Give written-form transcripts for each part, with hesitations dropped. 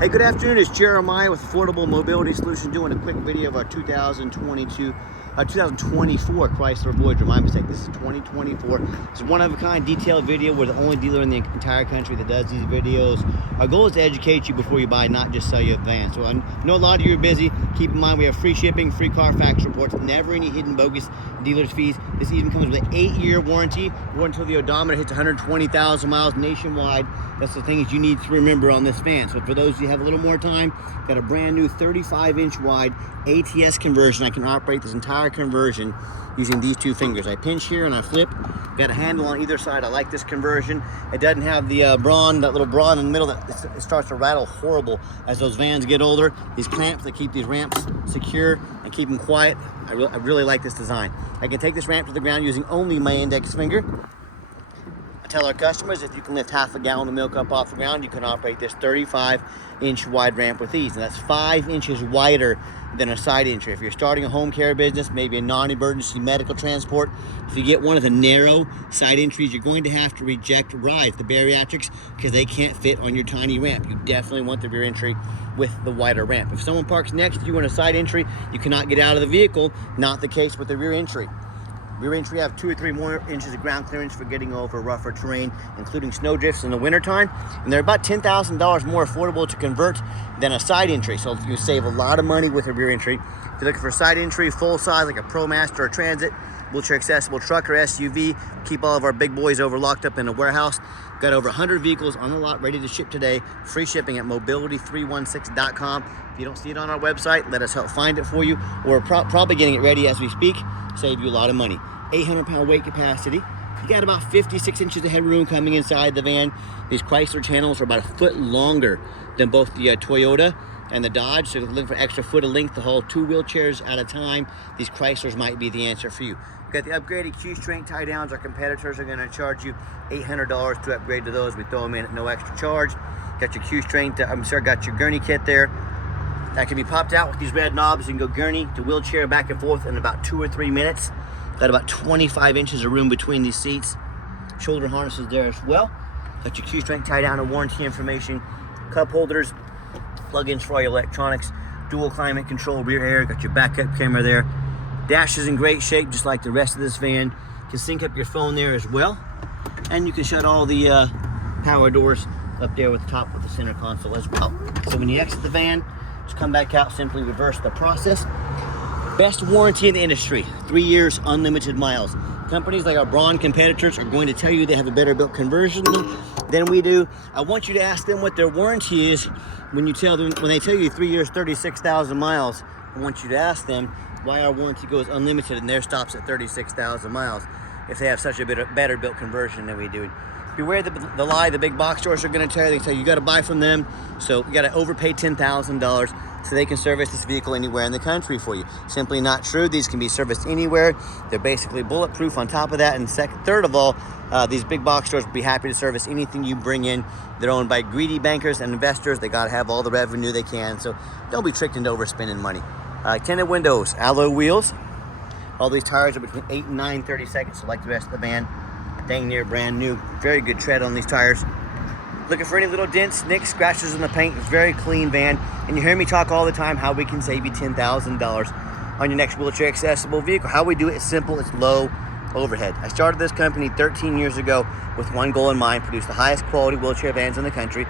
Hey, good afternoon. It's Jeremiah with Affordable Mobility Solutions doing a quick video of our 2024 Chrysler Voyager. My mistake, this is 2024. It's a one-of-a-kind detailed video. We're the only dealer in the entire country that does these videos. Our goal is to educate you before you buy, not just sell you a van. So I know a lot of you are busy. Keep in mind we have free shipping, free Carfax reports, never any hidden bogus dealer's fees. This even comes with an 8-year warranty or until the odometer hits 120,000 miles nationwide. That's the things you need to remember on this van. So for those of you who have a little more time, got a brand new 35-inch wide ATS conversion. I can operate this entire conversion using these two fingers. I pinch here and I flip. Got a handle on either side. I like this conversion. It doesn't have the brawn, that little brawn in the middle that it starts to rattle horrible as those vans get older. These clamps that keep these ramps secure and keep them quiet. I really like this design. I can take this ramp to the ground using only my index finger. Tell our customers if you can lift half a gallon of milk up off the ground, you can operate this 35-inch wide ramp with ease, and that's 5 inches wider than a side entry. If you're starting a home care business, maybe a non-emergency medical transport, if you get one of the narrow side entries, you're going to have to reject rides, the bariatrics, because they can't fit on your tiny ramp. You definitely want the rear entry with the wider ramp. If someone parks next to you on a side entry, you cannot get out of the vehicle. Not the case with the rear entry. Rear entry have 2 or 3 more inches of ground clearance for getting over rougher terrain, including snow drifts in the wintertime. And they're about $10,000 more affordable to convert than a side entry. So you save a lot of money with a rear entry. If you're looking for a side entry, full size, like a ProMaster or Transit, wheelchair accessible truck or SUV, keep all of our big boys over locked up in a warehouse. Got over 100 vehicles on the lot ready to ship today. Free shipping at mobility316.com. If you don't see it on our website, let us help find it for you. We're probably getting it ready as we speak. Save you a lot of money. 800-pound weight capacity. You got about 56 inches of headroom coming inside the van. These Chrysler channels are about a foot longer than both the Toyota and the Dodge, so if you're looking for extra foot of length to haul 2 wheelchairs at a time, these Chryslers might be the answer for you. We've got the upgraded Q-string tie downs. Our competitors are going to charge you $800 to upgrade to those. We throw them in at no extra charge. Got your Q-string, got your gurney kit there. That can be popped out with these red knobs. You can go gurney to wheelchair back and forth in about 2 or 3 minutes. Got about 25 inches of room between these seats. Shoulder harnesses there as well. Got your Q-string tie down and warranty information. Cup holders, plug-ins for all your electronics, dual climate control rear air. Got your backup camera there. Dash is in great shape, just like the rest of this van. You can sync up your phone there as well. And you can shut all the power doors up there with the top of the center console as well. So when you exit the van, just come back out, simply reverse the process. Best warranty in the industry, 3 years, unlimited miles. Companies like our Braun competitors are going to tell you they have a better built conversion than we do. I want you to ask them what their warranty is when they tell you 3 years, 36,000 miles. I want you to ask them why our warranty goes unlimited and theirs stops at 36,000 miles if they have such a better built conversion than we do. Beware the lie the big box stores are going to tell you. They tell you got to buy from them, so you got to overpay $10,000 so they can service this vehicle anywhere in the country for you. Simply not true. These can be serviced anywhere. They're basically bulletproof on top of that. And third of all, these big box stores will be happy to service anything you bring in. They're owned by greedy bankers and investors. They got to have all the revenue they can, so don't be tricked into overspending money. Tinted windows, alloy wheels. All these tires are between 8 and 9 30-seconds, so like the rest of the van. Dang near brand new. Very good tread on these tires. Looking for any little dents, nicks, scratches in the paint. It's a very clean van. And you hear me talk all the time how we can save you $10,000 on your next wheelchair accessible vehicle. How we do it is simple. It's low overhead. I started this company 13 years ago with one goal in mind: produce the highest quality wheelchair vans in the country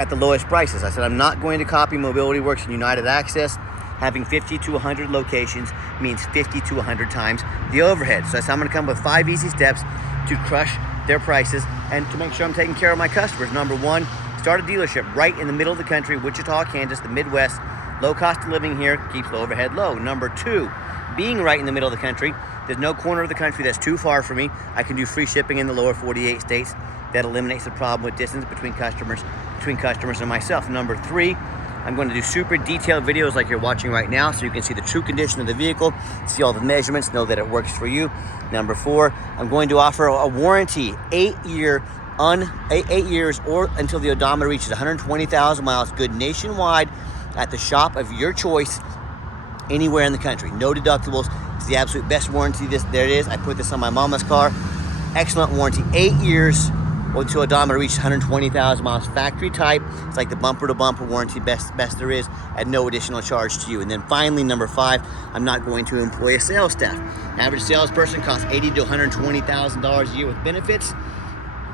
at the lowest prices. I said I'm not going to copy Mobility Works and United Access. Having 50 to 100 locations means 50 to 100 times the overhead. So I said I'm going to come with 5 easy steps to crush their prices and to make sure I'm taking care of my customers. Number 1, start a dealership right in the middle of the country, Wichita, Kansas, the Midwest. Low cost of living here keeps the overhead low. Number 2, being right in the middle of the country, there's no corner of the country that's too far for me. I can do free shipping in the lower 48 states. That eliminates the problem with distance between customers and myself. Number 3, I'm going to do super detailed videos like you're watching right now, so you can see the true condition of the vehicle, see all the measurements, know that it works for you. Number 4, I'm going to offer a warranty, 8 years or until the odometer reaches 120,000 miles, good nationwide at the shop of your choice, anywhere in the country. No deductibles. It's the absolute best warranty there is. I put this on my mama's car. Excellent warranty, 8 years until odometer reaches 120,000 miles. Factory type, it's like the bumper-to-bumper warranty, best there is, at no additional charge to you. And then finally, number 5, I'm not going to employ a sales staff. Average salesperson costs $80,000 to $120,000 a year with benefits.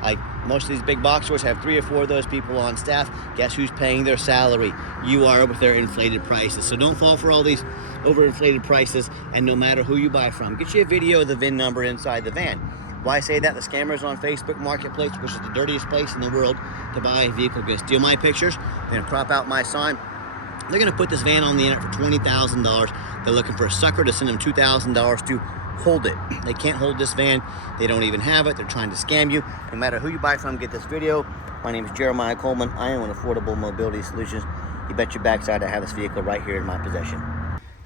Like most of these big box stores have 3 or 4 of those people on staff. Guess who's paying their salary? You are, with their inflated prices. So don't fall for all these overinflated prices, and no matter who you buy from. Get you a video of the VIN number inside the van. Why I say that? The scammers on Facebook Marketplace, which is the dirtiest place in the world to buy a vehicle. They're gonna steal my pictures, they're gonna crop out my sign. They're gonna put this van on the internet for $20,000. They're looking for a sucker to send them $2,000 to hold it. They can't hold this van. They don't even have it. They're trying to scam you. No matter who you buy from, get this video. My name is Jeremiah Coleman. I own Affordable Mobility Solutions. You bet your backside I have this vehicle right here in my possession.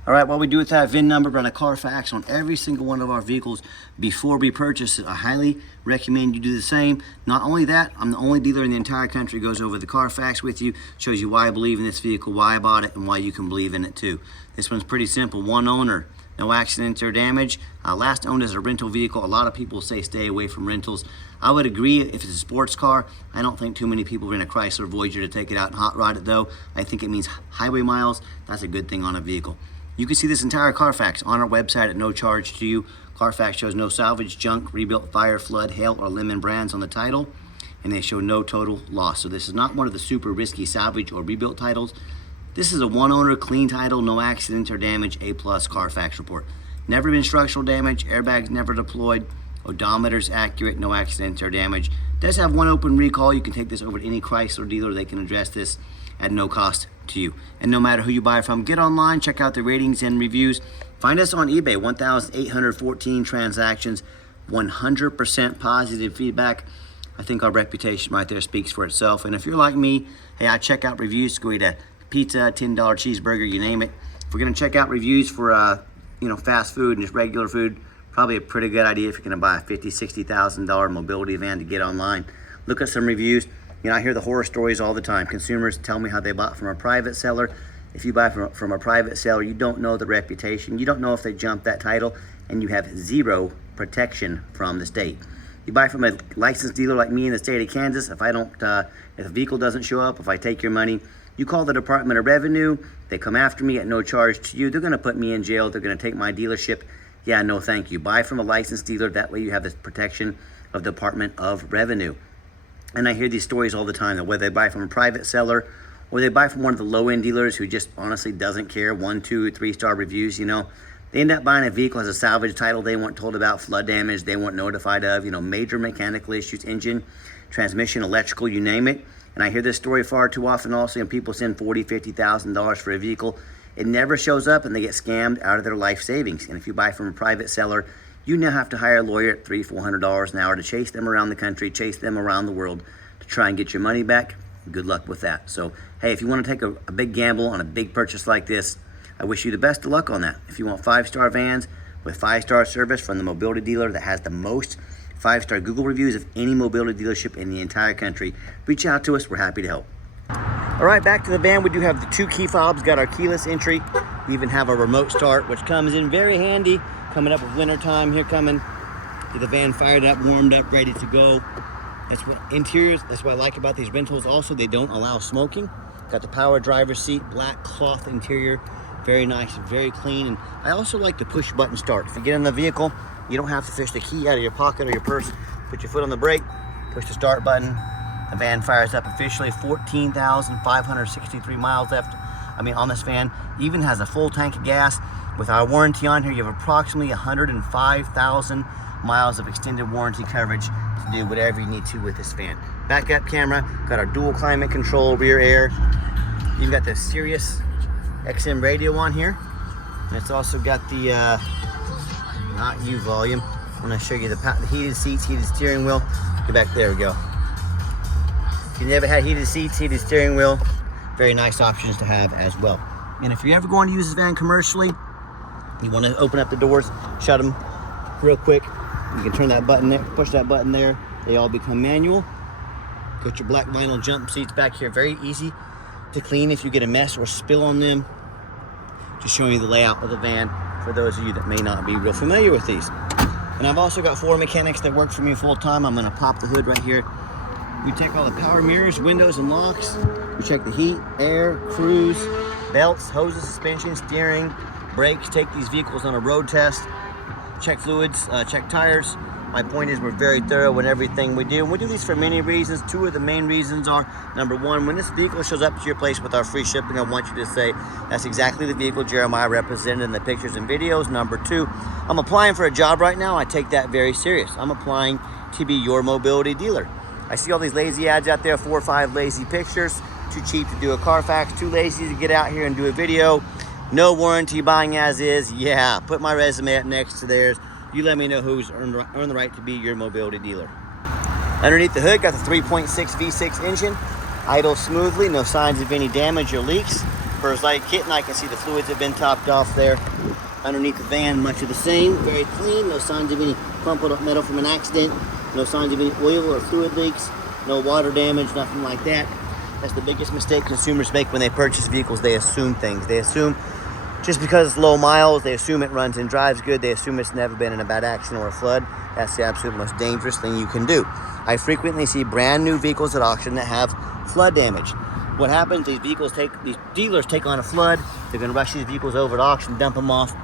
All right, what we do with that VIN number, run a Carfax on every single one of our vehicles before we purchase it. I highly recommend you do the same. Not only that, I'm the only dealer in the entire country who goes over the Carfax with you, shows you why I believe in this vehicle, why I bought it, and why you can believe in it too. This one's pretty simple. One owner, no accidents or damage. Last owned as a rental vehicle. A lot of people say stay away from rentals. I would agree if it's a sports car. I don't think too many people rent a Chrysler Voyager to take it out and hot rod it though. I think it means highway miles. That's a good thing on a vehicle. You can see this entire Carfax on our website at no charge to you. Carfax shows no salvage, junk, rebuilt, fire, flood, hail, or lemon brands on the title, and they show no total loss. So this is not one of the super risky salvage or rebuilt titles. This is a one owner, clean title, no accidents or damage, A+ Carfax report. Never been structural damage, airbags never deployed, odometer's accurate, no accidents or damage. Does have one open recall. You can take this over to any Chrysler dealer. They can address this at no cost to you. And no matter who you buy from, get online, check out the ratings and reviews. Find us on eBay, 1,814 transactions, 100% positive feedback. I think our reputation right there speaks for itself. And if you're like me, hey, I check out reviews, go eat a pizza, $10 cheeseburger, you name it. If we're gonna check out reviews for fast food and just regular food, probably a pretty good idea if you're gonna buy a $50,000, $60,000 mobility van to get online. Look at some reviews. You know, I hear the horror stories all the time. Consumers tell me how they bought from a private seller. If you buy from a private seller, you don't know the reputation. You don't know if they jumped that title, and you have zero protection from the state. You buy from a licensed dealer like me in the state of Kansas. If a vehicle doesn't show up, if I take your money, you call the Department of Revenue. They come after me at no charge to you. They're gonna put me in jail. They're gonna take my dealership. Yeah, no thank you. Buy from a licensed dealer. That way you have the protection of the Department of Revenue. And I hear these stories all the time, that whether they buy from a private seller or they buy from one of the low-end dealers who just honestly doesn't care, 1, 2, 3-star reviews, they end up buying a vehicle as a salvage title. They weren't told about flood damage. They weren't notified of, major mechanical issues, engine, transmission, electrical, you name it. And I hear this story far too often also, and people send $40,000, $50,000 for a vehicle. It never shows up, and they get scammed out of their life savings. And if you buy from a private seller, you now have to hire a lawyer at $300, $400 an hour to chase them around the country, chase them around the world to try and get your money back. Good luck with that. So, hey, if you want to take a big gamble on a big purchase like this, I wish you the best of luck on that. If you want 5-star vans with 5-star service from the mobility dealer that has the most 5-star Google reviews of any mobility dealership in the entire country, reach out to us. We're happy to help. All right, back to the van. We do have the 2 key fobs, got our keyless entry. We even have a remote start, which comes in very handy. Coming up with winter time here coming. Get the van fired up, warmed up, ready to go. That's what interiors, that's what I like about these rentals. Also, they don't allow smoking. Got the power driver's seat, black cloth interior. Very nice, very clean. And I also like the push button start. If you get in the vehicle, you don't have to fish the key out of your pocket or your purse. Put your foot on the brake, push the start button. The van fires up officially. 14,563 miles left. On this van. Even has a full tank of gas. With our warranty on here, you have approximately 105,000 miles of extended warranty coverage to do whatever you need to with this van. Backup camera, got our dual climate control, rear air. You've got the Sirius XM radio on here. And it's also got the, not U volume. I'm gonna show you the heated seats, heated steering wheel. Go back, there we go. If you never had heated seats, heated steering wheel, very nice options to have as well. And if you're ever going to use this van commercially, you want to open up the doors, shut them real quick. You can turn that button there, push that button there. They all become manual. Put your black vinyl jump seats back here. Very easy to clean if you get a mess or spill on them. Just showing you the layout of the van for those of you that may not be real familiar with these. And I've also got 4 mechanics that work for me full time. I'm going to pop the hood right here We check all the power mirrors, windows, and locks. We check the heat, air, cruise, belts, hoses, suspension, steering, brakes. Take these vehicles on a road test. Check fluids, check tires. My point is we're very thorough in everything we do. And we do these for many reasons. Two of the main reasons are, number one, when this vehicle shows up to your place with our free shipping, I want you to say, that's exactly the vehicle Jeremiah represented in the pictures and videos. Number two, I'm applying for a job right now. I take that very serious. I'm applying to be your mobility dealer. I see all these lazy ads out there, 4 or 5 lazy pictures, too cheap to do a Carfax, too lazy to get out here and do a video, no warranty, buying as is. Yeah, put my resume up next to theirs. You let me know who's earned the right to be your mobility dealer. Underneath the hood, got the 3.6 V6 engine, idle smoothly, no signs of any damage or leaks. For as light kitten, I can see the fluids have been topped off there. Underneath the van, much of the same, very clean, no signs of any crumpled up metal from an accident, no signs of any oil or fluid leaks, no water damage, nothing like that. That's the biggest mistake consumers make when they purchase vehicles. They assume things. They assume just because it's low miles, they assume it runs and drives good, they assume it's never been in a bad accident or a flood. That's the absolute most dangerous thing you can do. I frequently see brand new vehicles at auction that have flood damage. What happens, these dealers take on a flood, they're gonna rush these vehicles over at auction, dump them off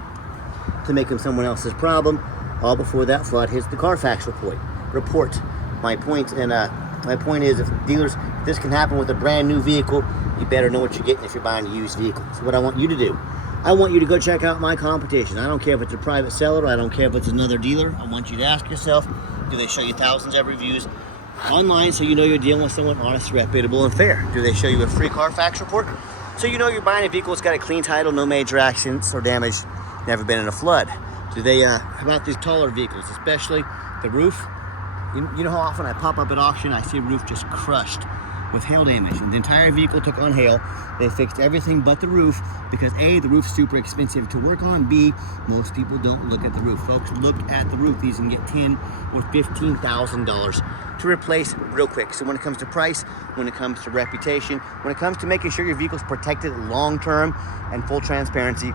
to make them someone else's problem, all before that flood hits the Carfax report. My point is, if this can happen with a brand new vehicle, you better know what you're getting if you're buying a used vehicle. So what I want you to do, I want you to go check out my competition. I don't care if it's a private seller, I don't care if it's another dealer. I want you to ask yourself, do they show you thousands of reviews online so you know you're dealing with someone honest, reputable, and fair? Do they show you a free Carfax report so you know you're buying a vehicle that's got a clean title, no major accidents or damage, never been in a flood? Do they, how about these taller vehicles, especially the roof? You know how often I pop up at auction, I see a roof just crushed with hail damage, and the entire vehicle took on hail. They fixed everything but the roof because A, the roof's super expensive to work on, B, most people don't look at the roof. Folks, look at the roof. These can get $10,000 or $15,000 to replace real quick. So when it comes to price, when it comes to reputation, when it comes to making sure your vehicle's protected long term and full transparency,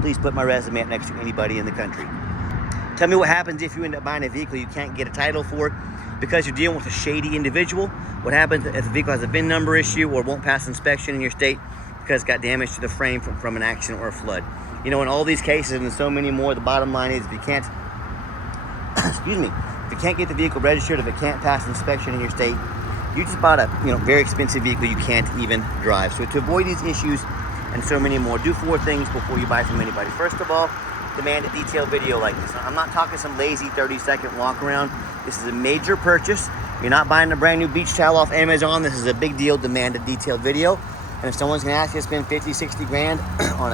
please put my resume up next to anybody in the country. Tell me what happens if you end up buying a vehicle you can't get a title for because you're dealing with a shady individual. What happens if the vehicle has a VIN number issue or won't pass inspection in your state because it got damage to the frame from an accident or a flood? You know, in all these cases and so many more, the bottom line is if you can't, if you can't get the vehicle registered, if it can't pass inspection in your state, you just bought a very expensive vehicle you can't even drive. So to avoid these issues and so many more, do 4 things before you buy from anybody. First of all, demand a detailed video like this. I'm not talking some lazy 30-second walk around. This is a major purchase. You're not buying a brand new beach towel off Amazon. This is a big deal. Demand a detailed video. And if someone's gonna ask you to spend 50, 60 grand on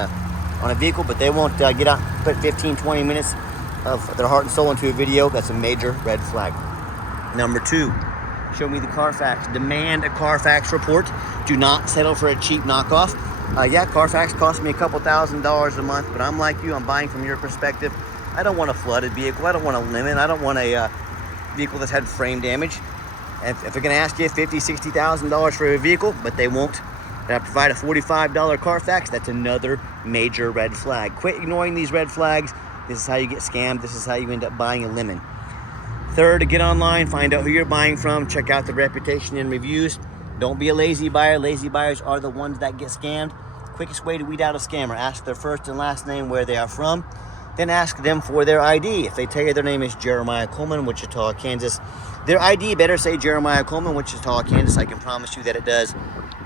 a vehicle, but they won't get out, put 15, 20 minutes of their heart and soul into a video, that's a major red flag. Number 2, show me the Carfax. Demand a Carfax report. Do not settle for a cheap knockoff. Yeah, Carfax costs me a couple $1,000s a month, but I'm like you, I'm buying from your perspective. I don't want a flooded vehicle. I don't want a lemon. I don't want a vehicle that's had frame damage. If they're going to ask you $50,000, $60,000 for a vehicle, but they won't provide a $45 Carfax, that's another major red flag. Quit ignoring these red flags. This is how you get scammed. This is how you end up buying a lemon. Third, to get online, find out who you're buying from, check out the reputation and reviews. Don't be a lazy buyer. Lazy buyers are the ones that get scammed. Quickest way to weed out a scammer, ask their first and last name, where they are from, then ask them for their ID. If they tell you their name is Jeremiah Coleman, Wichita, Kansas, their ID better say Jeremiah Coleman, Wichita, Kansas. I can promise you that it does.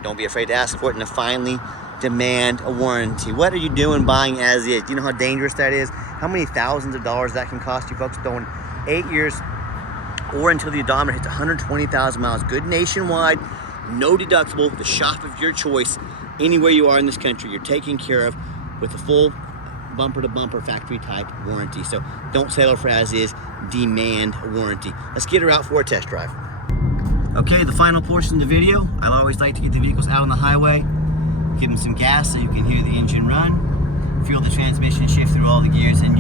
Don't be afraid to ask for it. And then finally, demand a warranty. What are you doing buying as is? Do you know how dangerous that is? How many thousands of dollars that can cost you, folks? Going 8 years or until the odometer hits 120,000 miles. Good nationwide. No deductible, the shop of your choice. Anywhere you are in this country, you're taken care of with a full bumper-to-bumper factory type warranty. So don't settle for as is, demand a warranty. Let's get her out for a test drive. Okay, the final portion of the video. I always like to get the vehicles out on the highway, give them some gas so you can hear the engine run, feel the transmission shift through all the gears, and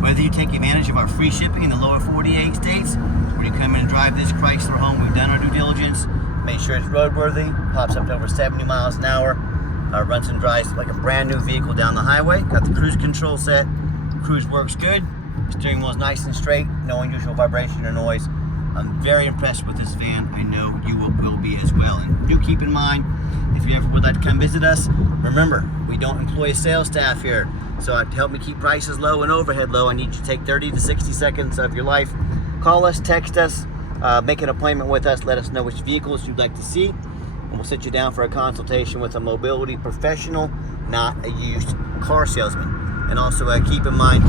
whether you take advantage of our free shipping in the lower 48 states, or you come in and drive this Chrysler home, we've done our due diligence, make sure it's roadworthy, pops up to over 70 miles an hour, runs and drives like a brand new vehicle down the highway. Got the cruise control set, cruise works good, steering wheel's nice and straight, no unusual vibration or noise. I'm very impressed with this van. I know you will be as well. And do keep in mind, if you ever would like to come visit us, remember, we don't employ a sales staff here. So to help me keep prices low and overhead low, I need you to take 30 to 60 seconds of your life. Call us, text us, make an appointment with us. Let us know which vehicles you'd like to see. And we'll sit you down for a consultation with a mobility professional, not a used car salesman. And also keep in mind,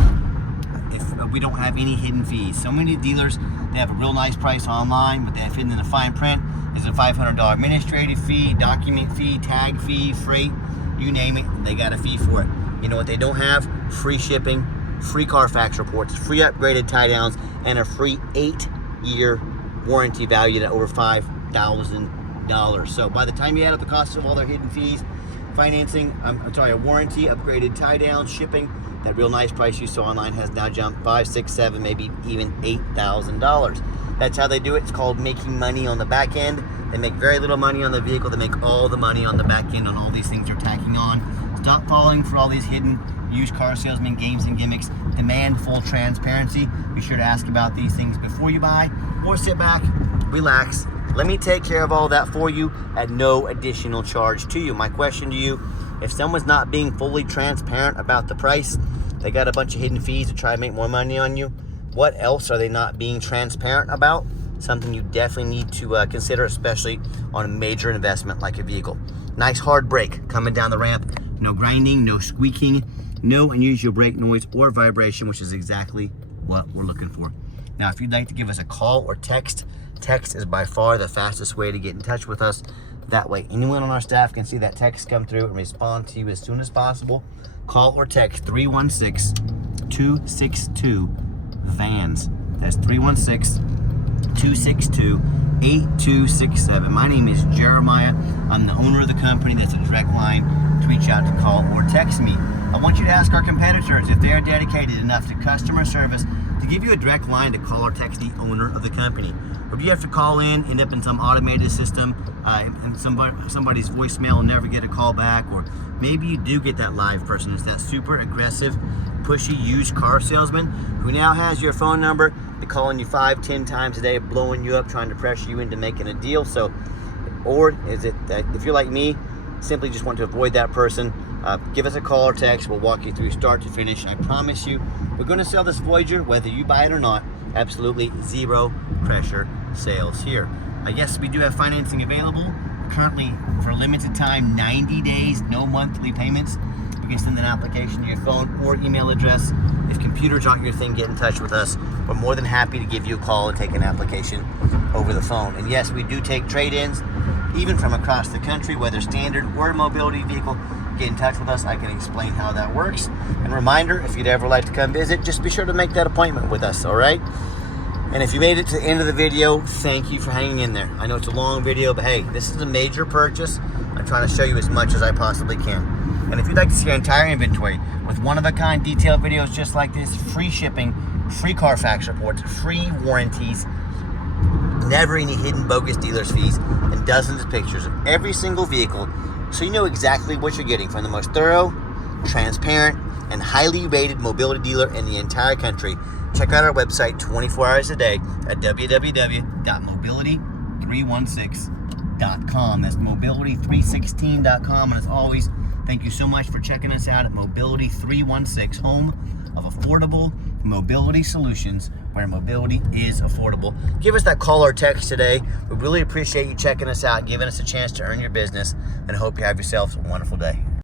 if we don't have any hidden fees. So many dealers, they have a real nice price online, but they have hidden in the fine print is a $500 administrative fee, document fee, tag fee, freight, you name it, they got a fee for it. You know what they don't have? Free shipping, free Carfax reports, free upgraded tie downs, and a free 8-year warranty valued at over $5,000. So by the time you add up the cost of all their hidden fees, financing, a warranty, upgraded tie down, shipping, that real nice price you saw online has now jumped $5, $6, $7, maybe even $8,000. That's how they do it. It's called making money on the back end. They make very little money on the vehicle. They make all the money on the back end on all these things you're tacking on. Stop falling for all these hidden used car salesman games and gimmicks. Demand full transparency. Be sure to ask about these things before you buy, or sit back, relax. Let me take care of all that for you at no additional charge to you. My question to you, if someone's not being fully transparent about the price, they got a bunch of hidden fees to try to make more money on you, what else are they not being transparent about? Something you definitely need to consider, especially on a major investment like a vehicle. Nice hard brake coming down the ramp. No grinding, no squeaking, no unusual brake noise or vibration, which is exactly what we're looking for. Now, if you'd like to give us a call or text is by far the fastest way to get in touch with us. That way, anyone on our staff can see that text come through and respond to you as soon as possible. Call or text 316-262-VANS. That's 316-262-8267. My name is Jeremiah. I'm the owner of the company. That's a direct line to reach out to call or text me. I want you to ask our competitors if they are dedicated enough to customer service to give you a direct line to call or text the owner of the company. Or if you have to call in, end up in some automated system, and somebody's voicemail and never get a call back, or maybe you do get that live person. It's that super aggressive, pushy used car salesman who now has your phone number. They're calling you 5-10 times a day, blowing you up, trying to pressure you into making a deal. So, or is it that if you're like me, simply just want to avoid that person, give us a call or text. We'll walk you through start to finish. I promise you, we're going to sell this Voyager, whether you buy it or not. Absolutely zero pressure sales here. Yes, we do have financing available. Currently, for a limited time, 90 days, no monthly payments. You can send an application to your phone or email address. If computers aren't your thing, get in touch with us. We're more than happy to give you a call and take an application over the phone. And yes, we do take trade-ins, even from across the country, whether standard or mobility vehicle. Get in touch with us. I can explain how that works. And reminder, if you'd ever like to come visit, just be sure to make that appointment with us, all right? And if you made it to the end of the video, thank you for hanging in there. I know it's a long video, but hey, this is a major purchase. I'm trying to show you as much as I possibly can. And if you'd like to see our entire inventory with one-of-a-kind detailed videos just like this, free shipping, free Carfax reports, free warranties, never any hidden bogus dealer's fees, and dozens of pictures of every single vehicle, so you know exactly what you're getting from the most thorough, transparent, and highly rated mobility dealer in the entire country. Check out our website 24 hours a day at www.mobility316.com. That's mobility316.com. And as always, thank you so much for checking us out at Mobility 316, home of affordable mobility solutions, where mobility is affordable. Give us that call or text today. We really appreciate you checking us out, giving us a chance to earn your business, and hope you have yourselves a wonderful day.